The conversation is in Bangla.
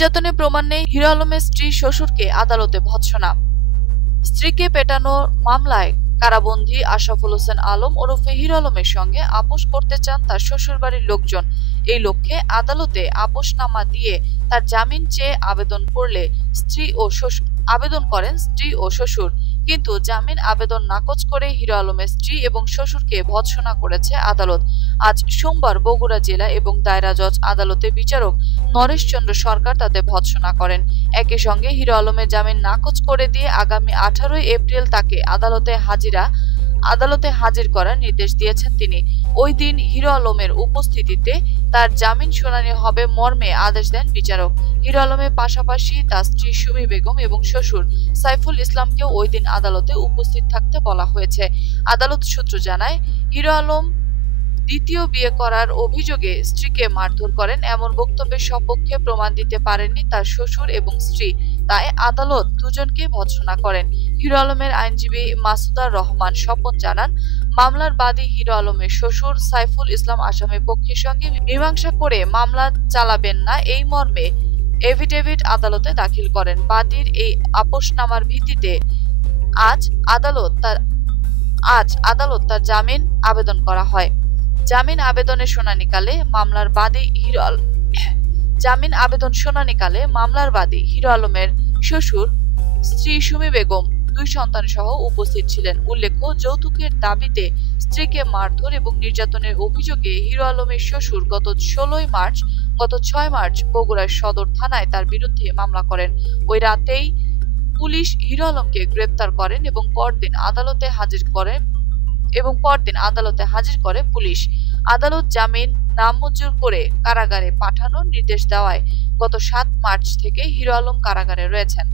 নির্যাতনের প্রমাণ নেই, হিরো আলমের স্ত্রী শ্বশুরকে আদালতে ভৎসনা। স্ত্রীকে পেটানোর মামলায় কারাবন্দী আশরাফুল হোসেন আলম ওরফে হিরো আলমের সঙ্গে আপোষ করতে চান তার শ্বশুরবাড়ির লোকজন। এই লক্ষ্যে আদালতে আপোষনামা দিয়ে তার জামিন চেয়ে আবেদন করেন স্ত্রী ও শ্বশুর। কিন্তু জামিন আবেদন নাকচ করে হিরো আলমের স্ত্রী এবং শ্বশুরকে ভৎসনা করেছে আদালত। আজ সোমবার বগুড়া জেলা এবং দায়রা জজ আদালতে বিচারক নরেশ চন্দ্র সরকার তাদের ভৎসনা করেন। একই সঙ্গে হিরো আলমের জামিন নাকচ করে দিয়ে আগামী 18 এপ্রিল তাকে আদালতে হাজির করার নির্দেশ দিয়েছেন তিনি। ওই দিন হিরো আলমের উপস্থিতিতে তার জামিন শুনানি হবে মর্মে আদেশ দেন বিচারক। হিরো আলমের পাশাপাশি তার স্ত্রী সুমি বেগম এবং শ্বশুর সাইফুল ইসলামকেও ওই দিন আদালতে উপস্থিত থাকতে বলা হয়েছে। আদালত সূত্র জানায়, হিরো আলম দ্বিতীয় বিয়ে করার অভিযোগে স্ত্রীকে মারধর করেন এমন বক্তব্যের সপক্ষে প্রমাণ দিতে পারেননি তার শ্বশুর এবং স্ত্রী, তাই আদালত দুজনকে ভৎসনা করেন। হিরো আলমের আইনজীবী মাসুদার রহমান স্বপন জানান, মামলার বাদী হিরো আলমের শ্বশুর সাইফুল ইসলাম আসামির পক্ষের সঙ্গে মীমাংসা করে মামলা চালাবেন না এই মর্মে এফিডেভিট আদালতে দাখিল করেন। বাদীর এই আপোষনামার ভিত্তিতে আজ আদালত তার জামিন আবেদন করা হয়। জামিন আবেদনের শুনানিকালে মামলার বাদী হিরো আলমের শ্বশুর, স্ত্রী সুমি বেগম, 2 সন্তান সহ উপস্থিত ছিলেন। উল্লেখ্য, যৌতুকের দাবিতে স্ত্রীকে মারধর এবং নির্যাতনের অভিযোগে হিরো আলমের শ্বশুর গত 6 মার্চ বগুড়ার সদর থানায় তার বিরুদ্ধে মামলা করেন। ওই রাতেই পুলিশ হিরো আলমকে গ্রেপ্তার করেন এবং পরদিন আদালতে হাজির করে পুলিশ। আদালত জামিন নামঞ্জুর করে কারাগারে পাঠানোর নির্দেশ দেওয়ায় গত 7 মার্চ থেকে হিরো আলম কারাগারে রয়েছেন।